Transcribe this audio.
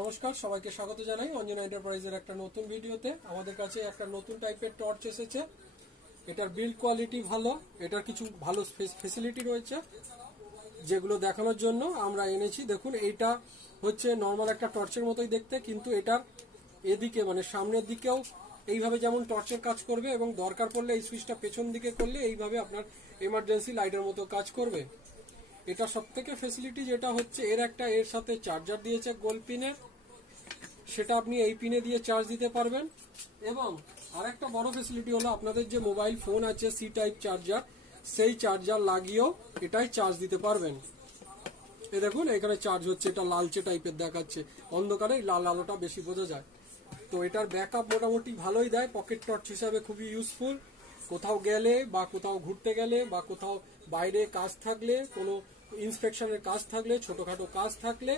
নমস্কার, সবাইকে স্বাগত জানাই অঞ্জনা এন্টারপ্রাইজের একটা নতুন ভিডিওতে। আমাদের কাছে একটা নতুন টাইপের টর্চ এসেছে। এটার বিল্ড কোয়ালিটি ভালো, এটার কিছু ভালো ফেসিলিটি রয়েছে যেগুলো দেখানোর জন্য আমরা এনেছি। দেখুন, এইটা হচ্ছে নর্মাল একটা টর্চের মতোই দেখতে, কিন্তু এটার এদিকে মানে সামনের দিকেও এইভাবে যেমন টর্চের কাজ করবে এবং দরকার পড়লে এই সুইচটা পেছন দিকে করলে এইভাবে আপনার এমার্জেন্সি লাইটের মতো কাজ করবে। এটা সব থেকে ফেসিলিটি যেটা হচ্ছে এর সাথে চার্জার দিয়েছে গোল পিনের, সেটা আপনি এই পিনে দিয়ে চার্জ দিতে পারবেন। এবং আরেকটা বড় ফেসিলিটি হলো আপনাদের যে মোবাইল ফোন আছে সি টাইপ চার্জার, সেই চার্জার লাগিয়েও এটাই চার্জ দিতে পারবেন। এই দেখুন এখানে চার্জ হচ্ছে, এটা লালচে টাইপের দেখাচ্ছে, অন্ধকারে লাল আলোটা বেশি বোঝা যায়। তো এটার ব্যাকআপ মোটামুটি ভালোই দেয়, পকেট টর্চ হিসাবে খুবই ইউজফুল। কোথাও গেলে বা কোথাও ঘুরতে গেলে বা কোথাও বাইরে কাজ থাকলে, কোনো ইন্সপেকশনের কাজ থাকলে, ছোটখাটো কাজ থাকলে